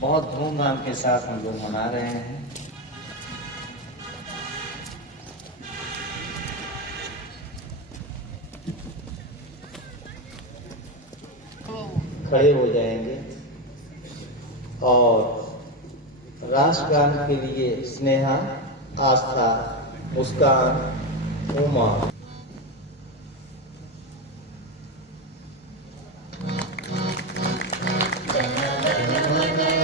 बहुत धूमधाम के साथ हम लोग मना रहे हैं। खड़े हो जाएंगे और राष्ट्रगान के लिए स्नेहा, आस्था, मुस्कान, उमा।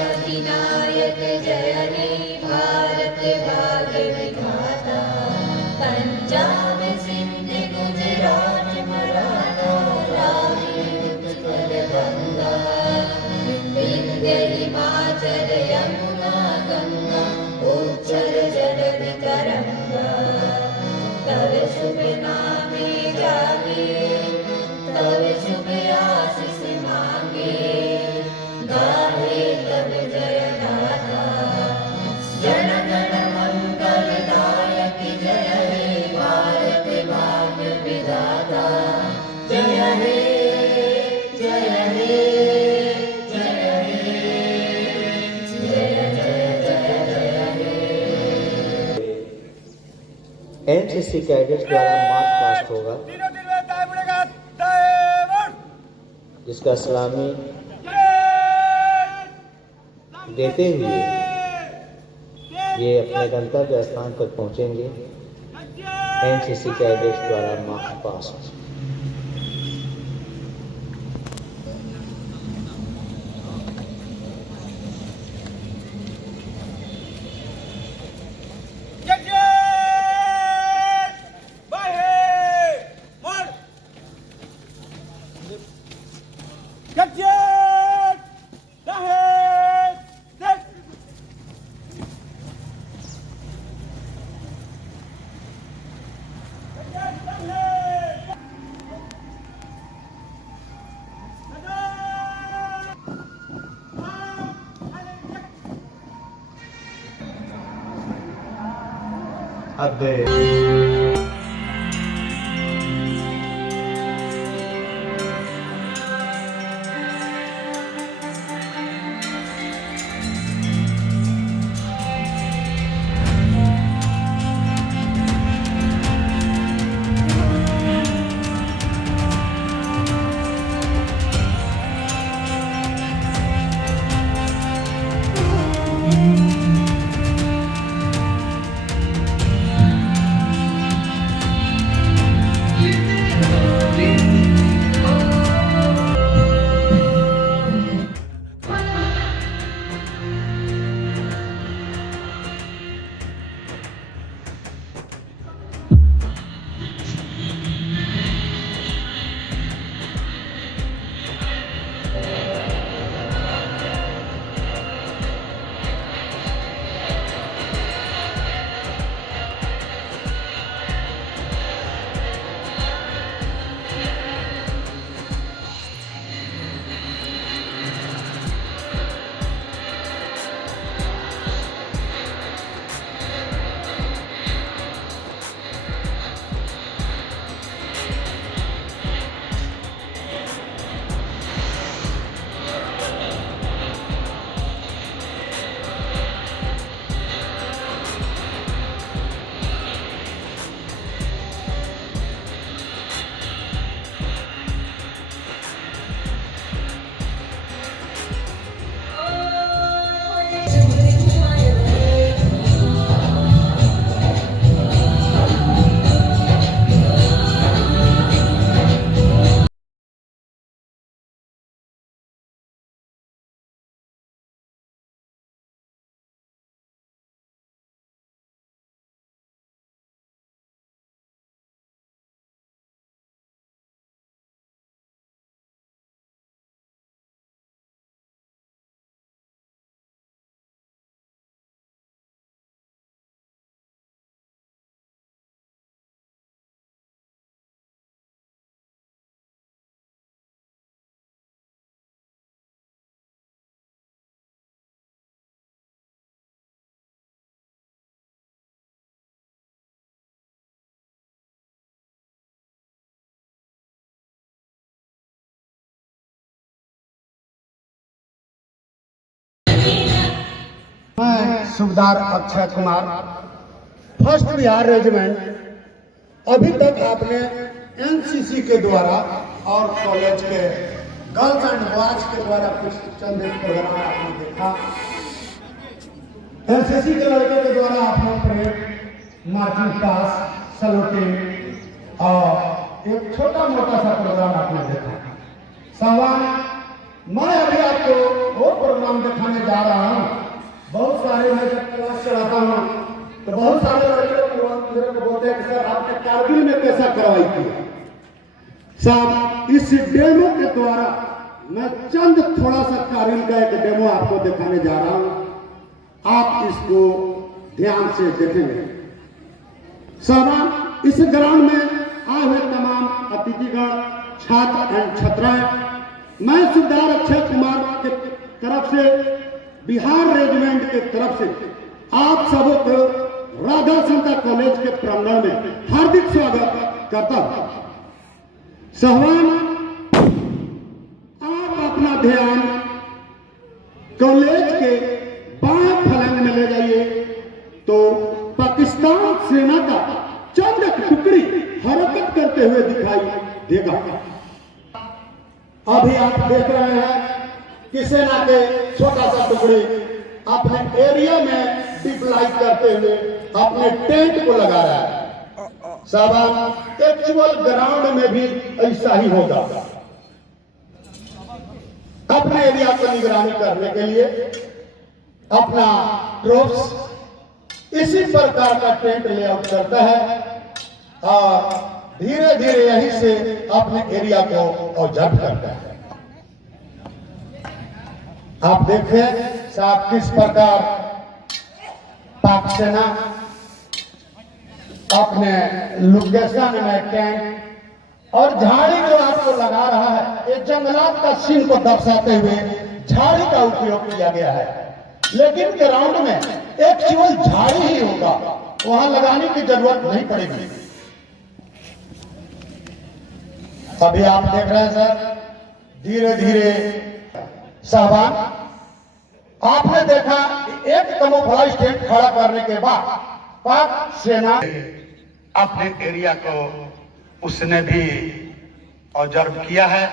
अधिनायक जय हे भारत भाग्य विधाता, पंजाब सिंध गुजरात मराठा द्राविड़ उत्कल गंगा, विंध्य हिमाचल यमुना गंगा, उच्चल जलधि तरंगा। तव शुभ नामे जागे, तव शुभ आशीष मांगे, गाहे तब जय गाथा। जन गण मंगलदायक जय हे भारत भाग्य विधाता, जय हे जय हे जय हे जय जय जय जय हे। एनसीसी कैडेट्स द्वारा मार्च पास्ट होगा, जिसका सलामी देते हुए ये अपने गंतव्य स्थान पर पहुंचेंगे। एनसीसी कैडेट्स द्वारा मार्च पास्ट। अब मैं सूबेदार अक्षय कुमार, फर्स्ट बिहार रेजिमेंट। अभी तक आपने एनसीसी के द्वारा और कॉलेज के गर्ल्स एंड बॉयज के द्वारा कुछ चंद प्रोग्राम आपने देखा। एनसीसी के लड़के के द्वारा आपने परेड, मार्चिंग पास, सैल्यूटिंग और एक छोटा मोटा सा प्रोग्राम आपने देखा। साहबान, मैं अभी आपको वो प्रोग्राम दिखाने जा रहा हूँ। बहुत सारे मैं जब क्लास चलाता हूँ तो बहुत सारे लड़के मेरे को बोलते हैं कि सर आपने कारगिल में कैसा करवाई थी। साहब, इस डेमो के द्वारा मैं चंद थोड़ा सा कारगिल का एक डेमो आपको दिखाने जा रहा हूँ। आप इसको ध्यान से देखेंगे। साहब, इस ग्राउंड में आए हुए तमाम अतिथिगण, छात्र एवं छात्राएं, मैं सूबेदार अक्षय कुमार के तरफ से, बिहार रेजिमेंट के तरफ से आप सबों को राधा संता कॉलेज के प्रांगण में हार्दिक स्वागत करता हूं। साहबान, आप अपना ध्यान कॉलेज के बाएं फलंग में ले जाइए तो पाकिस्तान सेना का चंद एक टुकड़ी हरकत करते हुए दिखाई देगा। अभी आप देख रहे हैं कि सेना के छोटा सा टुकड़ी अपने एरिया में डिप्लॉय करते हुए अपने टेंट को लगा रहा है। साहब, एक्चुअल ग्राउंड में भी ऐसा ही होगा। अपने एरिया को निगरानी करने के लिए अपना ट्रूप्स इसी प्रकार का टेंट लेआउट करता है और धीरे धीरे यहीं से अपने एरिया को ऑब्जर्व करता है। आप देखें साहब किस प्रकार पाक सेना अपने लोकेशन में टेंट और झाड़ी जो आपको लगा रहा है, ये जंगलात का सीन को दर्शाते हुए झाड़ी का उपयोग किया गया है। लेकिन ग्राउंड में एक्चुअल झाड़ी ही होगा, वहां लगाने की जरूरत नहीं पड़ेगी। अभी आप देख रहे हैं सर, धीरे धीरे साहबान, आपने देखा एक कैमोफ्लेज टेंट खड़ा करने के बाद पाक सेना अपने एरिया को उसने भी ऑब्जर्व किया है।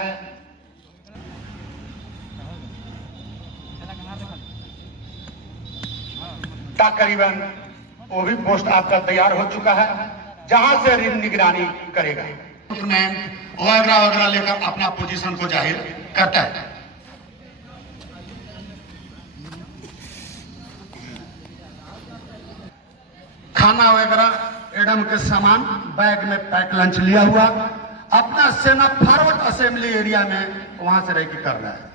तकरीबन वो भी पोस्ट आपका तैयार हो चुका है, जहां से निगरानी करेगा, वगैरह वगैरह लेकर अपना पोजीशन को जाहिर करता है। खाना वगैरह एडम के सामान बैग में पैक लंच लिया हुआ अपना सेना फॉरवर्ड असेंबली एरिया में वहां से रेकी कर रहा है।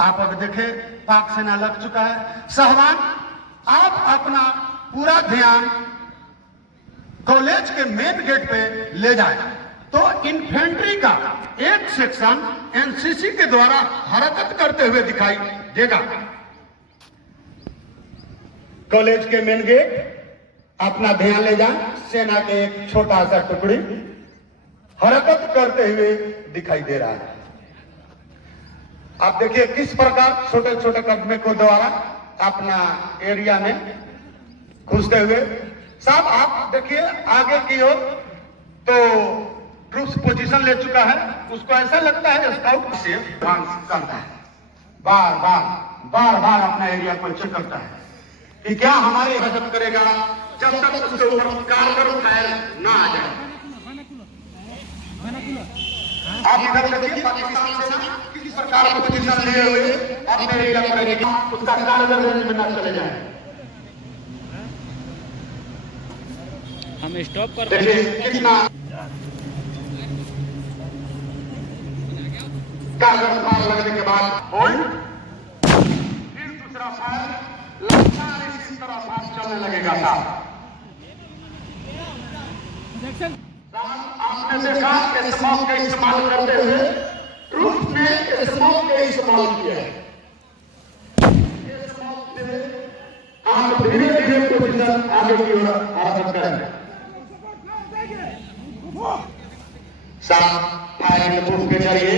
आप अब देखें पाक सेना लग चुका है। साहबान, आप अपना पूरा ध्यान कॉलेज के मेन गेट पे ले जाए तो इन्फेंट्री का एक सेक्शन एनसीसी के द्वारा हरकत करते हुए दिखाई देगा। कॉलेज के मेन गेट अपना ध्यान ले जाए, सेना के एक छोटा सा टुकड़ी हरकत करते हुए दिखाई दे रहा है। आप देखिए किस प्रकार छोटे छोटे कदमे को द्वारा अपना एरिया में घुसते हुए। साहब, आप देखिए आगे की ओर तो ट्रूप्स पोजीशन ले चुका है, उसको ऐसा लगता है स्काउट से करता है, बार बार अपना एरिया को चेक करता है कि क्या हमारी हजम करेगा, जब तक उसके ऊपर कारगर फायर ना आ जाए। आप इधर देखिए पाकिस्तान से किस प्रकार की पोजीशन लिए हुए अपने एरिया को करेगी, उसका कारगर रेंज में ना चले जाए। हम स्टॉप कर देखिए कितना कारगर फायर लगने के बाद होल्ड, फिर दूसरा फायर लगातार इसी तरह फायर चलने लगेगा। साहब, आपने देखा स्मोक का इस्तेमाल करते हुए ट्रूप ने स्मोक का इस्तेमाल किया है। स्मोक से आप धीरे धीरे पोजीशन आगे की ओर आगे करें। साहब, फायरिंग बूथ के जरिए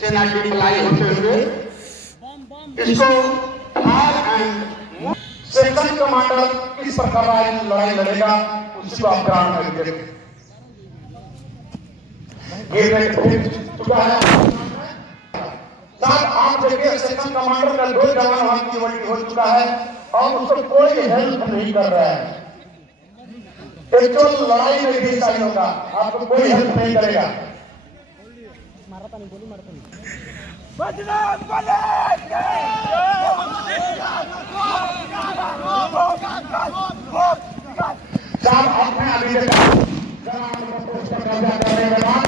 सेना की अप्लाई होते हुए इसको लाइन सेक्शन कमांडर किस प्रकार लड़ाई लड़ेगा उसी को आप ग्राउंड में देखें। आप देखिए सेक्शन कमांडर का 2 जवान वहां की वल्टी हो चुका है और उसको कोई हेल्प नहीं कर रहा है। एक्चुअल लड़ाई में भी ऐसा ही होगा, आपको कोई हेल्प नहीं करेगा। साहब आपने अभी देखा कब्जा करने के बाद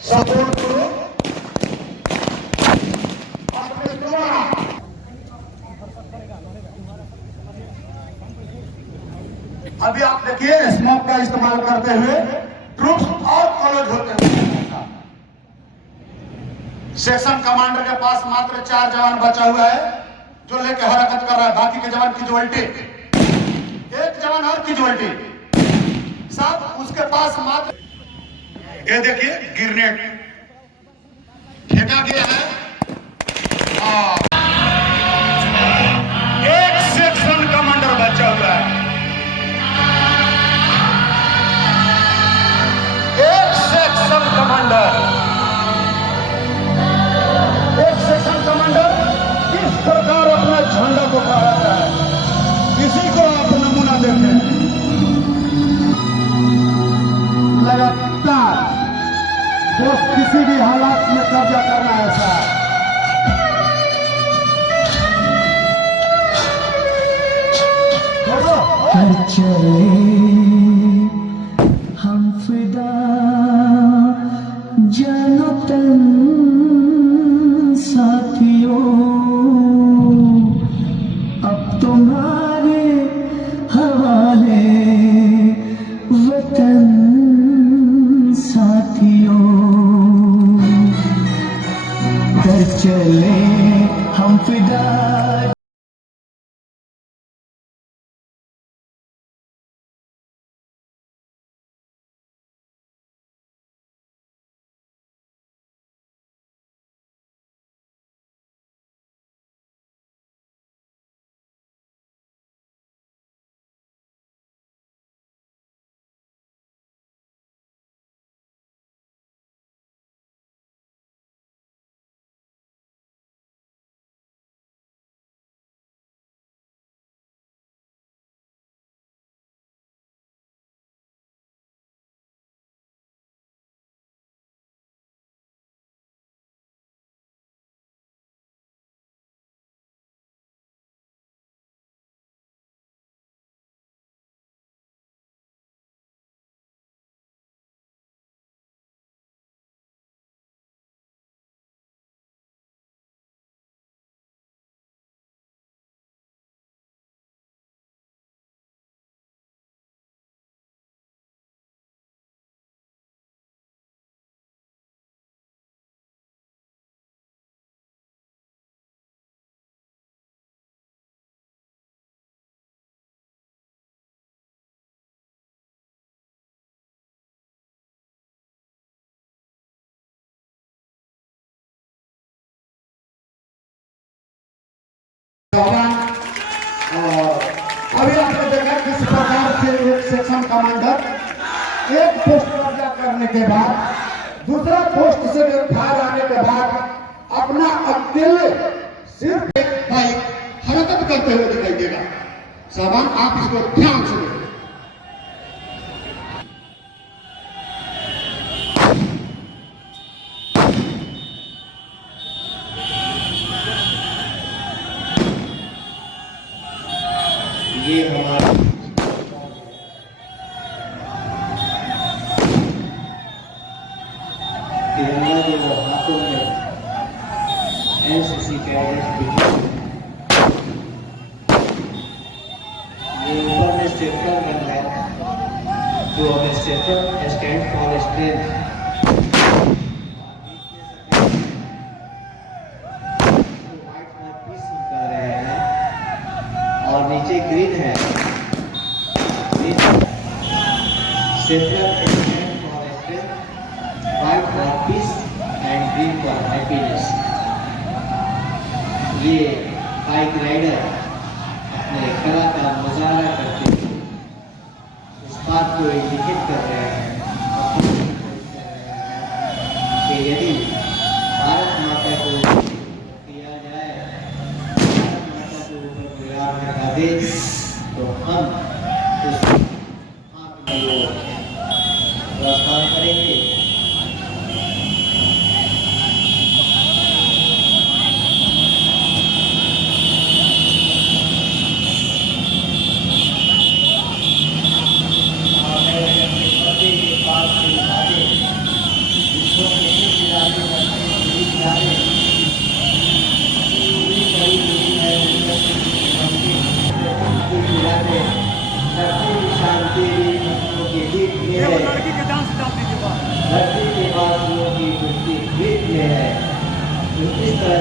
सपोर्ट करो अपने द्वारा। अभी आप देखिए स्मोक का इस्तेमाल करते हुए ट्रूप्स और कॉलेज होते हुए सेक्शन कमांडर के पास मात्र 4 जवान बचा हुआ है जो लेकर हरकत कर रहा है। बाकी के जवान की जुअल्टी, एक जवान और की जुअल्टी साहब उसके पास मात्र, ये देखिए ग्रेनेड फेंका गया है और एक सेक्शन कमांडर बचा हुआ है। एक सेक्शन कमांडर किस प्रकार अपना झंडा को फहराता है, इसी को आप नमूना देखें। लगातार दोस्त किसी भी हालात में कब्जा करना ऐसा कर चले हम फिदा जनतन साथियों, अब तुम्हारे हवाले वतन साथियों। कर चले हम फिदा। अभी आपने देखा किस प्रकार से एक सेक्शन कमांडर एक पोस्ट कब्जा करने के बाद दूसरा पोस्ट से फायर आने के बाद अपना अकेले सिर्फ एक हरकत करते हुए दिखाई देगा। साहबान आप इसको ध्यान से देखें। ये हमारा तिरंगा जो हाथों में एनसीसी कैडेट ये ऊपर में सेफ्टर बन है जो हमें सेफ्टर स्टैंड फॉर स्ट्रेंथ और नीचे ग्रीन है, saffron stand for strength, fight for peace and dream for happiness. ये बाइक राइडर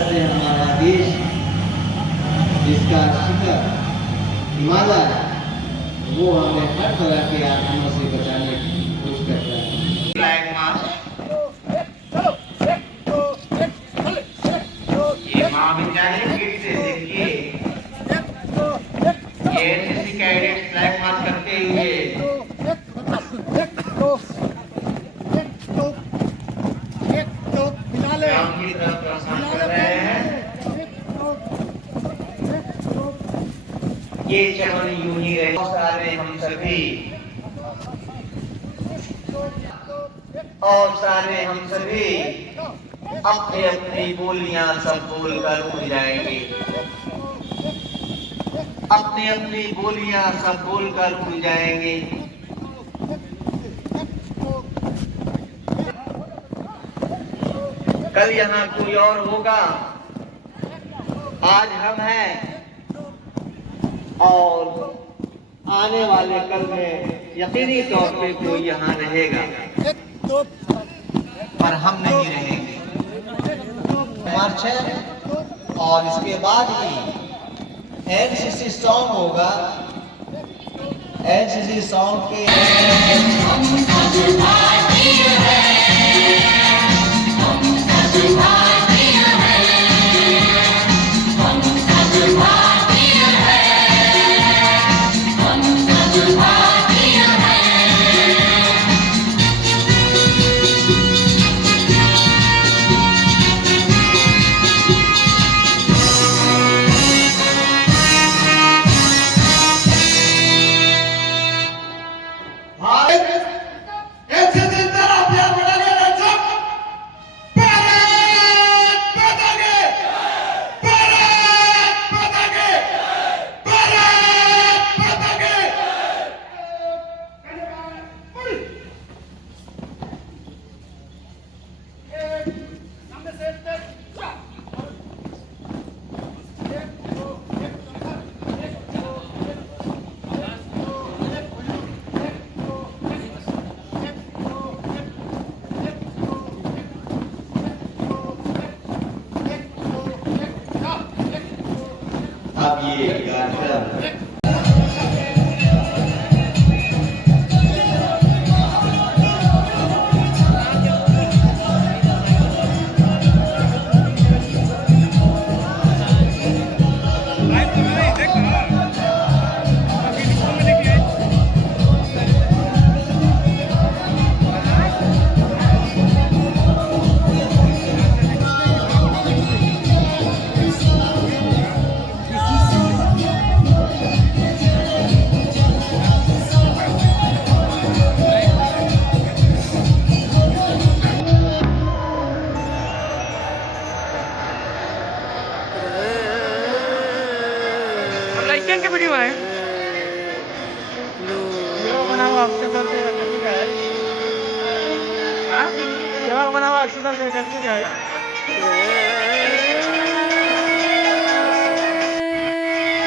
तरह से हमारा देश जिसका शिखर हिमालय है, वो हमें हर तरह के आक्रमण से बचाने की कोशिश करता है। फ्लैग मार्च ये महाविद्यालय गेट से देखिए, ये एनसीसी कैडेट फ्लैग मार्च करते हुए ग्राउंड की तरफ प्रस्थान कर रहे हैं। ये चमन यूं ही रहे। सारे हम सभी अपनी अपनी बोलियां सब बोलकर उड़ जाएंगे, अपनी अपनी बोलियां सब बोलकर उड़ जाएंगे। कल यहाँ कोई और होगा, आज हम हैं और आने वाले कल में यकीनी तौर पे कोई यहाँ रहेगा, पर हम नहीं रहेंगे। मार्च है और इसके बाद ही एनसीसी सॉन्ग होगा। एनसीसी सॉन्ग के अब ये कार्यक्रम के वीडियो है बनावा अक्सर से करके है, बनावा अक्सर से करके है।